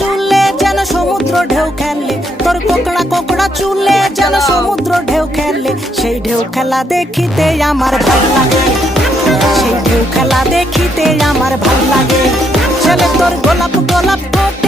চুলে যেন সমুদ্র ঢেউ খেলে, তোর কোকড়া কোকড়া চুলে যেন সমুদ্র ঢেউ খেলে। সেই ঢেউ খেলা দেখিতে আমার ভাল লাগে, সেই ঢেউ খেলা দেখিতে আমার ভাল লাগে। ছেলে তোর গোলাপ গোলাপ ঠোঁটে